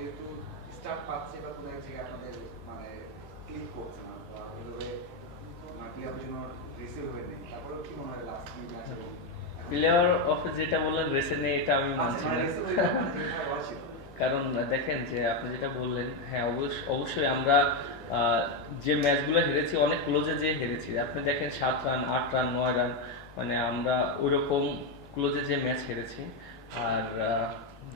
যেহেতু স্টার্ট পাচ্ছে বা কোনো এক জায়গায় আপনাদের মানে ক্লিক করছে না বা ওইভাবে ক্লিয়ার জন্য রিসিভ হয়ে নেই, তারপরে কি মনে হয় লাস্ট কি ম্যাচ এবং প্লেয়ার অফ যেটা বললেন রেসে নেই, এটা আমি মানছি না। কারণ দেখেন যে আপনি যেটা বললেন, হ্যাঁ অবশ্যই আমরা যে ম্যাচগুলো হেরেছি অনেক ক্লোজে যে হেরেছি। আপনি দেখেন 7 রান 8 রান 9 রান, মানে আমরা ওইরকম ক্লোজে যে ম্যাচ হেরেছি। আর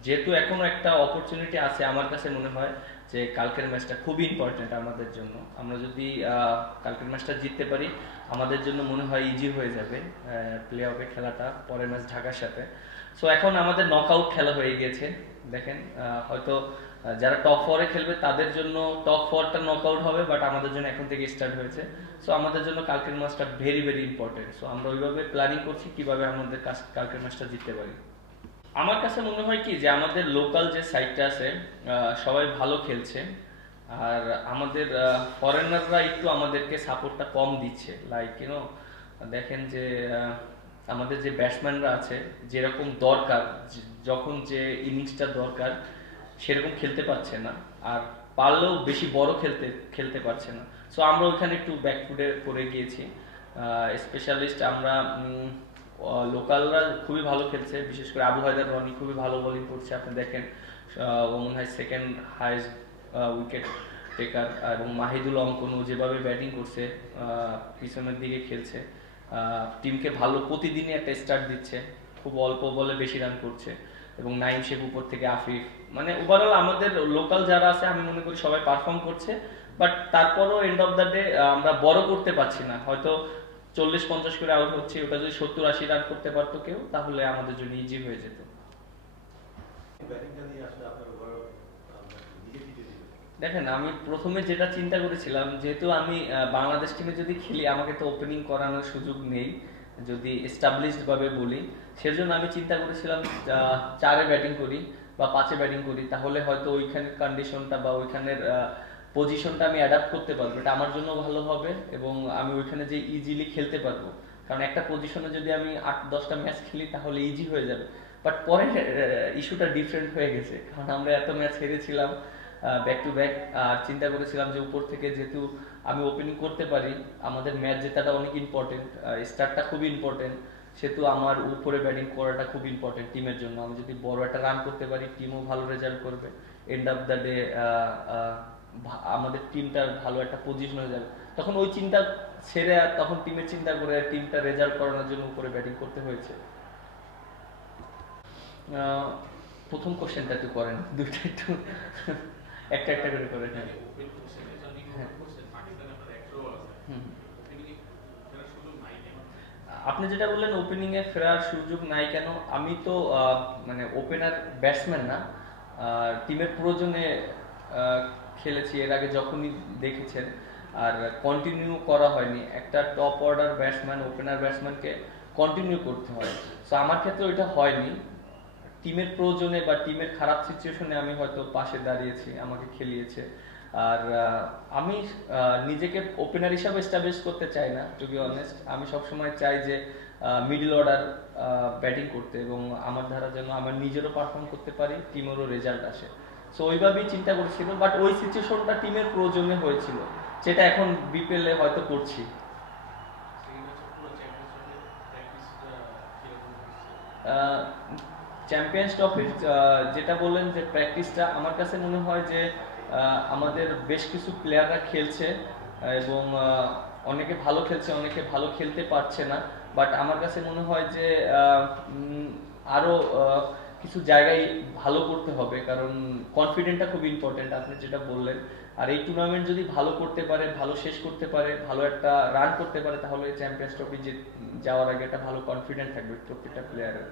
যেহেতু এখনো একটা অপরচুনিটি আছে, আমার কাছে মনে হয় যে কালকের ম্যাচটা খুবই ইম্পর্টেন্ট আমাদের জন্য। আমরা যদি কালকের ম্যাচটা জিততে পারি আমাদের জন্য মনে হয় ইজি হয়ে যাবে প্লে অফে খেলাটা, পরের ম্যাচ ঢাকার সাথে। সো এখন আমাদের নকআউট খেলা হয়ে গিয়েছে। দেখেন হয়তো যারা টপ 4-এ খেলবে তাদের জন্য টপ 4টা নকআউট হবে, বাট আমাদের জন্য এখন থেকে স্টার্ট হয়েছে। সো আমাদের জন্য কালকের ম্যাচটা ভেরি ভেরি ইম্পর্টেন্ট। সো আমরা ওইভাবে প্ল্যানিং করছি কিভাবে আমাদের কালকের ম্যাচটা জিততে পারি। আমার কাছে মনে হয় কি যে আমাদের লোকাল যে সাইডটা আছে সবাই ভালো খেলছে, আর আমাদের ফরেনাররা একটু আমাদেরকে সাপোর্টটা কম দিচ্ছে। লাইক ইউনো দেখেন যে আমাদের যে ব্যাটসম্যানরা আছে যেরকম দরকার, যখন যে ইনিংসটা দরকার সেরকম খেলতে পারছে না, আর পারলেও বেশি বড় খেলতে পারছে না। সো আমরা ওইখানে একটু ব্যাকফুটে পড়ে গিয়েছি। স্পেশালিস্ট আমরা লোকালরা খুবই ভালো খেলছে, বিশেষ করে আবু হায়দার রনি খুবই ভালো বোলিং করছে। আপনি দেখেন ও মনে হয় সেকেন্ড হাইয়েস্ট উইকেট টেকার, এবং মাহিদুল অঙ্কনও যেভাবে ব্যাটিং করছে পিছনের দিকে খেলছে, টিমকে ভালো প্রতিদিনই একটা স্টার্ট দিচ্ছে, খুব অল্প বলে বেশি রান করছে। এবং নাইম শেখ উপর থেকে আফিফ, মানে ওভারঅল আমাদের লোকাল যারা আছে আমি মনে করি সবাই পারফর্ম করছে। বাট তারপরও এন্ড অফ দ্য ডে আমরা বড় করতে পারছি না। হয়তো 40-50 করে আউট হচ্ছে, ওটা যদি 70-80 রান করতে পারতো কেউ তাহলে আমাদের জন্য ইজি হয়ে যেত। দেখেন আমি প্রথমে যেটা চিন্তা করেছিলাম, যেহেতু আমি বাংলাদেশ টিমে যদি খেলি আমাকে তো ওপেনিং করানোর সুযোগ নেই যদি এস্টাবলিশড ভাবে বলি। সেজন্য আমি চিন্তা করেছিলাম 4-এ ব্যাটিং করি বা 5-এ ব্যাটিং করি, তাহলে হয়তো ওইখানের কন্ডিশনটা বা ওইখানের পজিশনটা আমি অ্যাডাপ্ট করতে পারবো, এটা আমার জন্য ভালো হবে এবং আমি ওইখানে যে ইজিলি খেলতে পারবো। কারণ একটা পজিশনে যদি আমি 8-10টা ম্যাচ খেলি তাহলে ইজি হয়ে যাবে। বাট পরে ইস্যুটা ডিফারেন্ট হয়ে গেছে, কারণ আমরা এত ম্যাচ হেরেছিলাম ব্যাক টু ব্যাক, আর চিন্তা করেছিলাম যে উপর থেকে যেহেতু আমি ওপেনিং করতে পারি, আমাদের ম্যাচ জেতাটা অনেক ইম্পর্টেন্ট, স্টার্টটা খুবই ইম্পর্টেন্ট, সেহেতু আমার উপরে ব্যাটিং করাটা খুব ইম্পর্টেন্ট টিমের জন্য। আমি যদি বড় একটা রান করতে পারি টিমও ভালো রেজাল্ট করবে, এন্ড অফ দ্য ডে আমাদের টিমটার ভালো একটা পজিশন হয়ে যাবে। তখন ওই চিন্তা ছেড়ে তখন টিমের চিন্তা করে টিমটা রেজাল্ট করানোর জন্য উপরে ব্যাটিং করতে হয়েছে। প্রথম কোশ্চেনটা একটু করেন, দুইটা একটু একটা একটা করে করেন। আপনি যেটা বললেন ওপেনিং এ ফেরার সুযোগ নাই কেন, আমি তো মানে ওপেনার ব্যাটসম্যান না, টিমের প্রয়োজনে খেলেছি এর আগে যখনই দেখেছেন, আর কন্টিনিউ করা হয়নি। একটা টপ অর্ডার ব্যাটসম্যান ওপেনার ব্যাটসম্যানকে কন্টিনিউ করতে হয়, সো আমার ক্ষেত্রে ওইটা হয়নি। টিমের প্রয়োজনে বা টিমের খারাপ সিচুয়েশনে আমি হয়তো পাশে দাঁড়িয়েছি, আমাকে খেলিয়েছে। আর আমি নিজেকে ওপেনার হিসাবে এস্টাবলিশ করতে চাই না, টু বি অনেস্ট। আমি সবসময় চাই যে মিডল অর্ডার ব্যাটিং করতে, এবং আমার দ্বারা যেন আমার নিজেরও পারফর্ম করতে পারি, টিমেরও রেজাল্ট আসে। সো ওইভাবেই চিন্তা করেছিল, বাট ওই সিচুয়েশনটা টিমের প্রয়োজনে হয়েছিল, যেটা এখন বিপিএল এ হয়তো করছি। চ্যাম্পিয়ন্স ট্রফির যেটা বললেন যে প্র্যাকটিসটা, আমার কাছে মনে হয় যে আমাদের বেশ কিছু প্লেয়াররা খেলছে এবং অনেকে ভালো খেলছে, অনেকে ভালো খেলতে পারছে না। বাট আমার কাছে মনে হয় যে আরো কিছু জায়গায় ভালো করতে হবে, কারণ কনফিডেন্টটা খুব ইম্পর্টেন্ট আপনি যেটা বললেন। আর এই টুর্নামেন্ট যদি ভালো করতে পারে, ভালো শেষ করতে পারে, ভালো একটা রান করতে পারে, তাহলে চ্যাম্পিয়ন্স ট্রফি যাওয়ার আগে একটা ভালো কনফিডেন্ট থাকবে প্রত্যেকটা প্লেয়ারের।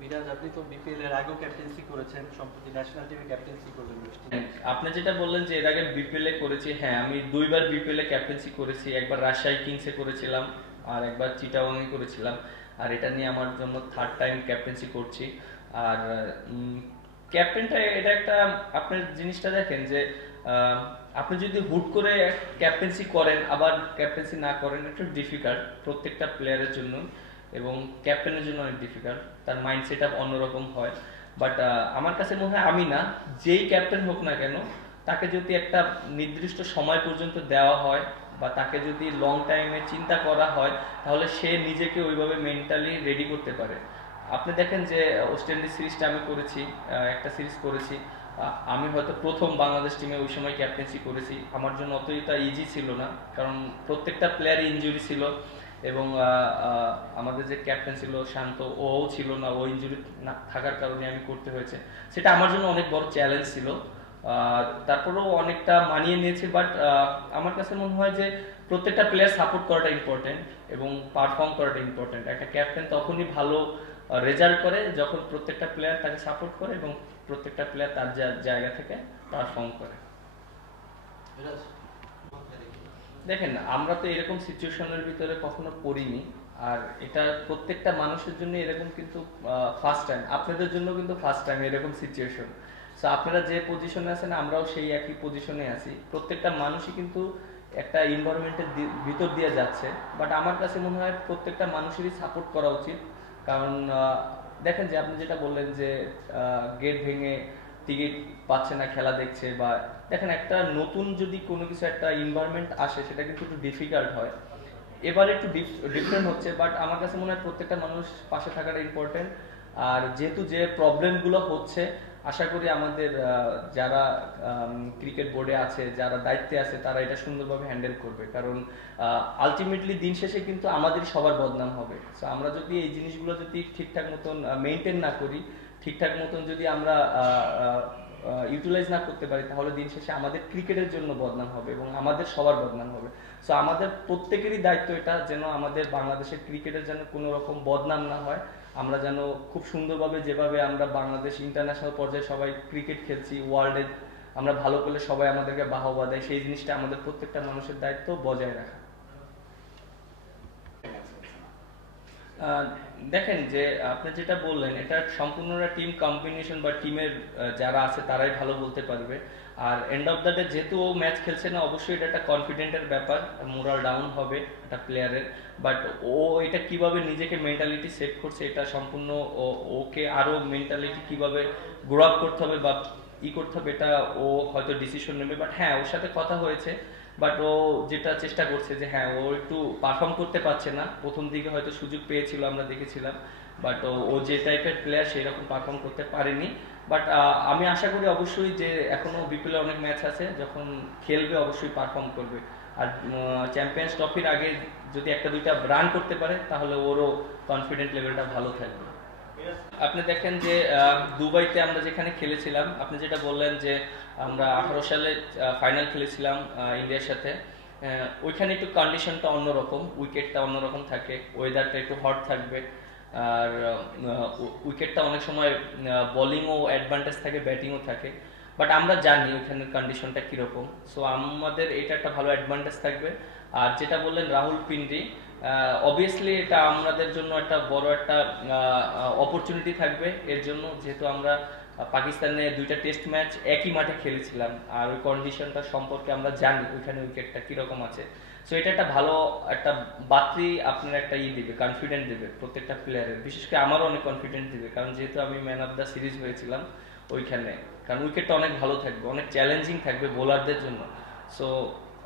মিরাজ, আপনি তো বিপিএল এর আগেও ক্যাপ্টেন্সি করেছেন, সম্প্রতি ন্যাশনাল টিমে ক্যাপ্টেন্সি করলেন। আপনি যেটা বললেন যে এর আগে বিপিএল এ করেছি, হ্যাঁ আমি 2বার বিপিএল এ ক্যাপ্টেন্সি করেছি। একবার রাজশাহী কিংসে করেছিলাম আর একবার চিটাগং এ করেছিলাম, আর এটা নিয়ে আমার জন্য 3rd টাইম ক্যাপ্টেন্সি করছি। আর ক্যাপ্টেনটা এটা একটা আপনার জিনিসটা দেখেন যে আপনি যদি হুট করে ক্যাপ্টেন্সি করেন আবার ক্যাপ্টেন্সি না করেন, একটু ডিফিকাল্ট প্রত্যেকটা প্লেয়ারের জন্য, এবং ক্যাপ্টেনের জন্য অনেক ডিফিকাল্ট, তার মাইন্ড সেট আপ অন্যরকম হয়। বাট আমার কাছে মনে হয় আমি না, যেই ক্যাপ্টেন হোক না কেন, তাকে যদি একটা নির্দিষ্ট সময় পর্যন্ত দেওয়া হয় বা তাকে যদি লং টাইমে চিন্তা করা হয়, তাহলে সে নিজেকে ওইভাবে মেন্টালি রেডি করতে পারে। আপনি দেখেন যে ওয়েস্ট ইন্ডিজ সিরিজটা আমি করেছি, একটা সিরিজ করেছি, আমি হয়তো প্রথম বাংলাদেশ টিমে ওই সময় ক্যাপ্টেন্সি করেছি। আমার জন্য অতটা ইজি ছিল না, কারণ প্রত্যেকটা প্লেয়ারই ইনজুরি ছিল এবং আমাদের যে ক্যাপ্টেন ছিল শান্ত, ও ছিল না, ও ইনজুরি না থাকার কারণে আমি করতে হয়েছে। সেটা আমার জন্য অনেক বড় চ্যালেঞ্জ ছিল, তারপরেও অনেকটা মানিয়ে নিয়েছি। বাট আমার কাছে মনে হয় যে প্রত্যেকটা প্লেয়ার সাপোর্ট করাটা ইম্পর্টেন্ট এবং পারফর্ম করাটা ইম্পর্টেন্ট। একটা ক্যাপ্টেন তখনই ভালো রেজাল্ট করে যখন প্রত্যেকটা প্লেয়ার তাকে সাপোর্ট করে এবং প্রত্যেকটা প্লেয়ার তার জায়গা থেকে পারফর্ম করে। দেখেন, আমরা তো এরকম সিচুয়েশনের ভিতরে কখনো পড়িনি, আর এটা প্রত্যেকটা মানুষের জন্য এরকম কিন্তু ফার্স্ট টাইম, আপনাদের জন্য কিন্তু ফার্স্ট টাইম এরকম সিচুয়েশন। সো আপনারা যে পজিশনে আছেন আমরাও সেই একই পজিশনে আছি, প্রত্যেকটা মানুষই কিন্তু একটা এনভায়রনমেন্টের ভিতর দিয়ে যাচ্ছে। বাট আমার কাছে মনে হয় প্রত্যেকটা মানুষেরই সাপোর্ট করা উচিত, কারণ দেখেন যে আপনি যেটা বললেন যে গেট ভেঙে টিকিট পাচ্ছে না, খেলা দেখছে, বা দেখেন একটা নতুন যদি কোনো কিছু একটা এনভায়রনমেন্ট আসে সেটা কিন্তু একটু ডিফিকাল্ট হয়। এবার একটু ডিফারেন্ট হচ্ছে, বাট আমার কাছে মনে হয় প্রত্যেকটা মানুষ পাশে থাকাটা ইম্পর্টেন্ট। আর যেহেতু যে প্রবলেমগুলো হচ্ছে, আশা করি আমাদের যারা ক্রিকেট বোর্ডে আছে, যারা দায়িত্বে আছে, তারা এটা সুন্দরভাবে হ্যান্ডেল করবে, কারণ আলটিমেটলি দিন শেষে কিন্তু আমাদের সবার বদনাম হবে। সো আমরা যদি এই জিনিসগুলো যদি ঠিকঠাক মতন মেনটেন না করি, ঠিকঠাক মতন যদি আমরা ইউটিলাইজ না করতে পারি, তাহলে দিন শেষে আমাদের ক্রিকেটের জন্য বদনাম হবে এবং আমাদের সবার বদনাম হবে। সো আমাদের প্রত্যেকেরই দায়িত্ব এটা, যেন আমাদের বাংলাদেশের ক্রিকেটের যেন কোনো রকম বদনাম না হয়। আমরা যেন খুব সুন্দরভাবে, যেভাবে আমরা বাংলাদেশ ইন্টারন্যাশনাল পর্যায়ে সবাই ক্রিকেট খেলছি, ওয়ার্ল্ডে আমরা ভালো করলে সবাই আমাদেরকে বাহবা দেয়, সেই জিনিসটা আমাদের প্রত্যেকটা মানুষের দায়িত্ব বজায় রাখা। দেখেন যে আপনি যেটা বললেন, এটা সম্পূর্ণটা টিম কম্বিনেশন বা টিমের যারা আছে তারাই ভালো বলতে পারবে। আর এন্ড অফ দ্য ডে যেহেতু ও ম্যাচ খেলছে না, অবশ্যই এটা একটা কনফিডেন্টের ব্যাপার, মোরাল ডাউন হবে একটা প্লেয়ারের। বাট ও এটা কিভাবে নিজেকে মেন্টালিটি সেট করছে, এটা সম্পূর্ণ ওকে আরো মেন্টালিটি কিভাবে গ্রো আপ করতে হবে বা করতে হবে, এটা ও হয়তো ডিসিশন নেবে। বাট হ্যাঁ, ওর সাথে কথা হয়েছে, বাট ও যেটা চেষ্টা করছে যে হ্যাঁ, ও একটু পারফর্ম করতে পারছে না, প্রথম দিকে হয়তো সুযোগ পেয়েছিল, আমরা দেখেছিলাম, বাট ও যে টাইপের প্লেয়ার সেরকম পারফর্ম করতে পারেনি। বাট আমি আশা করি অবশ্যই যে এখনো বিপিএল অনেক ম্যাচ আছে, যখন খেলবে অবশ্যই পারফর্ম করবে। আর চ্যাম্পিয়ন্স ট্রফির আগে যদি একটা দুইটা রান করতে পারে, তাহলে ওরও কনফিডেন্ট লেভেলটা ভালো থাকবে। আপনি দেখেন যে দুবাইতে আমরা যেখানে খেলেছিলাম, আপনি যেটা বললেন যে আমরা 18 সালে ফাইনাল খেলেছিলাম ইন্ডিয়ার সাথে, ওইখানে একটু কন্ডিশনটা অন্যরকম, উইকেটটা অন্যরকম থাকে, ওয়েদারটা একটু হট থাকবে, আর উইকেটটা অনেক সময় বোলিংও অ্যাডভান্টেজ থাকে, ব্যাটিংও থাকে। বাট আমরা জানি ওইখানের কন্ডিশনটা কীরকম, সো আমাদের এটা একটা ভালো অ্যাডভান্টেজ থাকবে। আর যেটা বললেন রাহুল পিন্ডি, অবভিয়াসলি এটা আমাদের জন্য একটা বড় একটা অপরচুনিটি থাকবে এর জন্য, যেহেতু আমরা পাকিস্তানে দুইটা টেস্ট ম্যাচ একই মাঠে খেলেছিলাম, আর ওই কন্ডিশনটা সম্পর্কে আমরা জানি ওইখানে উইকেটটা কিরকম আছে। সো এটা একটা ভালো একটা বাড়তি আপনার একটা দিবে, কনফিডেন্ট দেবে প্রত্যেকটা প্লেয়ারের, বিশেষ করে আমারও অনেক কনফিডেন্ট দিবে, কারণ যেহেতু আমি ম্যান অফ দ্য সিরিজ হয়েছিলাম ওইখানে, কারণ উইকেটটা অনেক ভালো থাকবে, অনেক চ্যালেঞ্জিং থাকবে বোলারদের জন্য। সো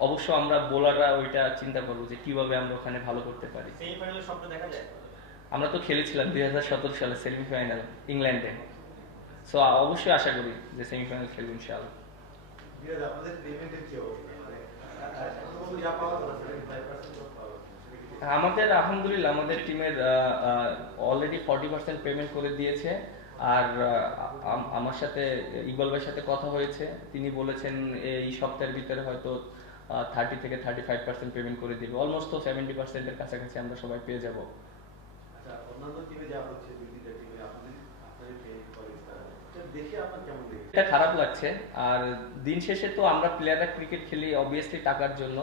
অবশ্য আমরা বোলাররা ওইটা চিন্তা করবো যে কিভাবে আমরা ওখানে ভালো করতে পারি। সেমিফাইনালের স্বপ্ন দেখা যায়? আমরা তো খেলেছিলাম 2017 সালে সেমিফাইনাল ইংল্যান্ডে, সো অবশ্যই আশা করি যে সেমিফাইনাল খেলবো ইনশাআল্লাহ। আপনাদের পেমেন্টের কি অবস্থা, মানে এখন যা পাওয়া গেল 75% পাওয়া? আমাদের আলহামদুলিল্লাহ আমাদের টিমের অলরেডি 40% পেমেন্ট করে দিয়েছে। আর আমার সাথে ইকবাল ভাইয়ের সাথে কথা হয়েছে, তিনি বলেছেন এই সপ্তাহের ভিতরে হয়তো 30 থেকে 35% পেমেন্ট করে দিবে, অলমোস্ট 70%-এর কাছাকাছি আমরা সবাই পেয়ে যাব। আচ্ছা, অন্যান্য টিমে যা হচ্ছে, দুইটা টিমে আপনাদের পেমেন্ট করে, এটা দেখে আপনার কেমন লাগে? এটা খারাপ লাগছে, আর দিন শেষে তো আমরা প্লেয়াররা ক্রিকেট খেলি অবভিয়াসলি টাকার জন্য,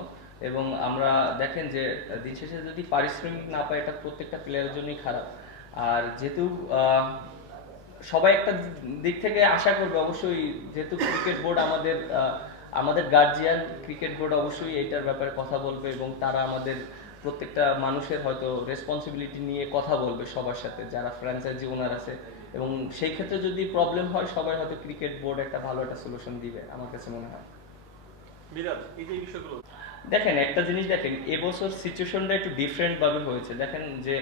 এবং আমরা দেখেন যে দিন শেষে যদি পারিশ্রমিক না পায়, এটা প্রত্যেকটা প্লেয়ারের জন্যই খারাপ। আর যেহেতু সবাই একটা দিক থেকে আশা করবে, অবশ্যই যেহেতু ক্রিকেট বোর্ড আমাদের গার্জিয়ান, ক্রিকেট বোর্ড অবশ্যই এইটার ব্যাপারে কথা বলবে, এবং তারা আমাদের প্রত্যেকটা মানুষের হয়তো রেসপন্সিবিলিটি নিয়ে কথা বলবে সবার সাথে, যারা ফ্র্যাঞ্চাইজি ওনার আছে এবং সেই ক্ষেত্রে যদি প্রবলেম হয় সবাই হয়তো ক্রিকেট বোর্ড একটা ভালো একটা সলিউশন দিবে আমার কাছে মনে হয়। মিরাজ, এই যে বিষয়গুলো দেখেন একটা জিনিস দেখেন এবছর সিচুয়েশনটা একটু ডিফারেন্ট ভাবে হয়েছে। দেখেন যে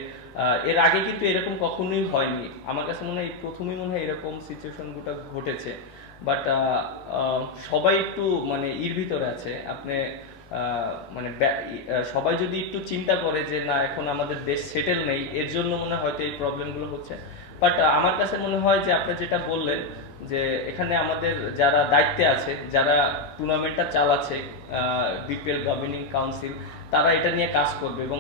এর আগে কিন্তু এরকম কখনোই হয়নি, আমার কাছে মনে হয় প্রথমেই মনে হয় এরকম সিচুয়েশনগুলো ঘটেছে। বাট সবাই একটু মানে এর ভিতরে আছে, আপনি মানে সবাই যদি একটু চিন্তা করে যে না এখন আমাদের দেশ সেটেল নেই, এর জন্য মনে হয় হয়তো এই প্রবলেমগুলো হচ্ছে। বাট আমার কাছে মনে হয় যে আপনি যেটা বললেন যে এখানে আমাদের যারা দায়িত্বে আছে, যারা টুর্নামেন্টটা চালাচ্ছে, বিপিএল গভর্নিং কাউন্সিল, তারা এটা নিয়ে কাজ করবে এবং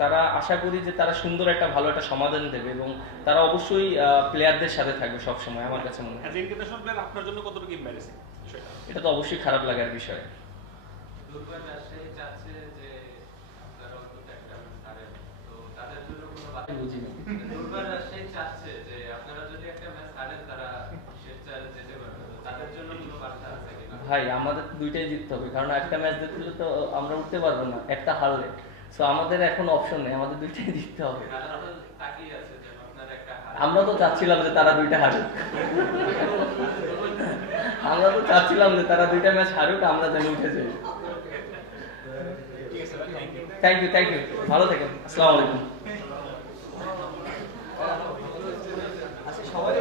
তারা আশা করি যে তারা সুন্দর একটা ভালো একটা সমাধান দেবে এবং তারা অবশ্যই প্লেয়ারদের সাথে থাকবে সবসময়। আমার কাছে মনে হয় অ্যাজ এ ইন্টারন্যাশনাল প্লেয়ার আপনার জন্য কতটুকু এম্বারেসিং বিষয়টা? এটা তো অবশ্যই খারাপ লাগার বিষয়। দুর্বার রাজশাহী চাচ্ছে যে আপনারা অন্তত একটা হারেন, তো তাদের জন্য কোনো বাধা বুঝিনি। দুর্বার রাজশাহী চাচ্ছে যে আপনারা যদি একটা ম্যাচ হারেন তারা শেষ চারে যেতে পারবে, তো তাদের জন্য কোনো বার্তা আছে কিনা? ভাই আমাদের দুইটাই জিততে হবে, কারণ একটা ম্যাচ জিতলে তো আমরা উঠতে পারবো না, একটা হারলে। সো আমাদের এখন অপশন নেই, আমাদের দুইটাই জিততে হবে। তারা তো তাকিয়ে আছে যে আপনারা একটা আমরা তো চাচ্ছিলাম যে তারা দুইটা হারুক, আমরা তো চাচ্ছিলাম যে তারা দুইটা ম্যাচ হারুক, আমরা যেন উঠে যাই। থ্যাংক ইউ, ভালো থাকেন, আসসালামু আলাইকুম। আচ্ছা সবাই